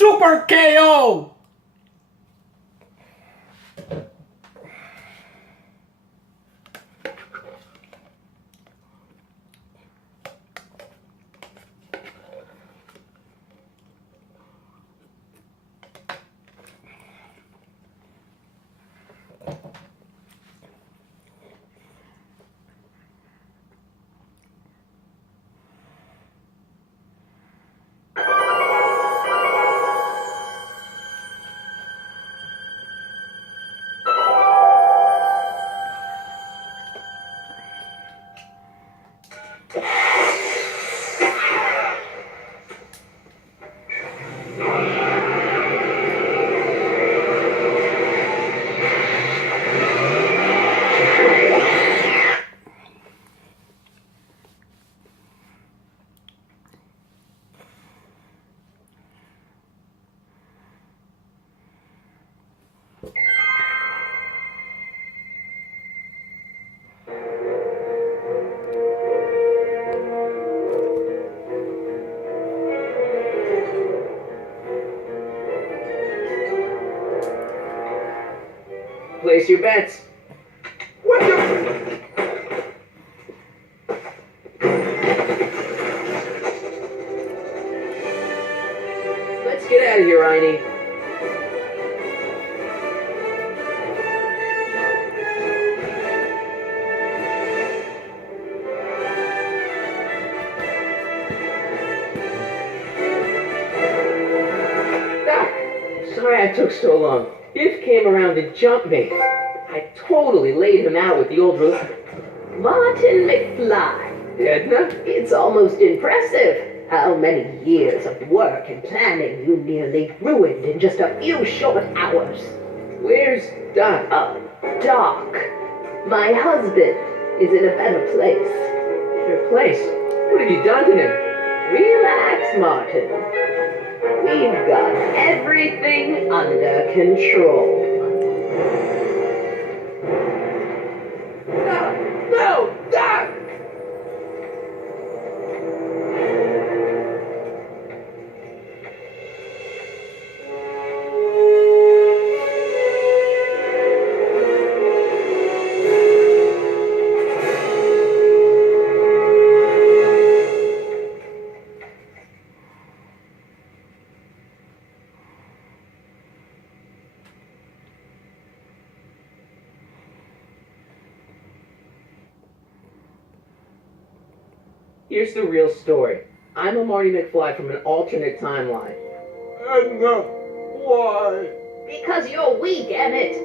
Super KO! Place your bets. What the? Let's get out of here, Einie. Doc, sorry I took so long. Biff came around to jump me. I totally laid him out with the old roof. Martin McFly. Edna? It's almost impressive how many years of work and planning you nearly ruined in just a few short hours. Where's Doc? Oh, Doc. My husband is in a better place. Your place? What have you done to him? Relax, Martin. We've got everything under control. No, Doc! Here's the real story. I'm a Marty McFly from an alternate timeline. Edna, why? Because you're weak, Emmett.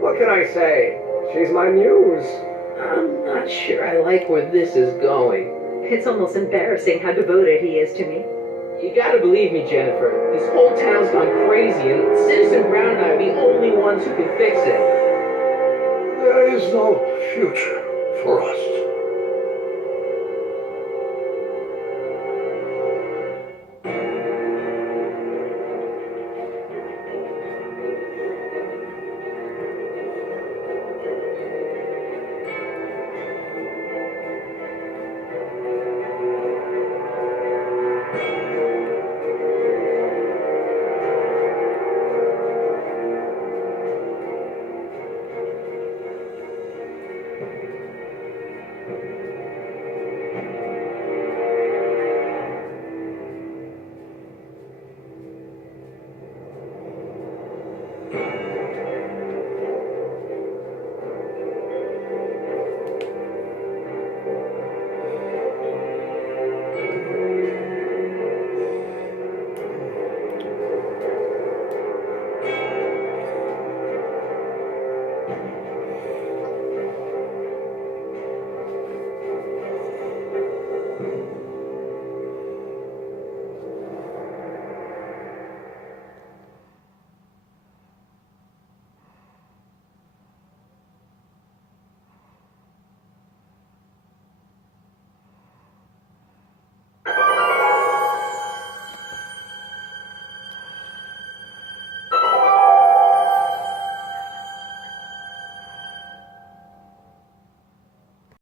What can I say? She's my muse. I'm not sure I like where this is going. It's almost embarrassing how devoted he is to me. You gotta believe me, Jennifer. This whole town's gone crazy, and Citizen Brown and I are the only ones who can fix it. There is no future for us.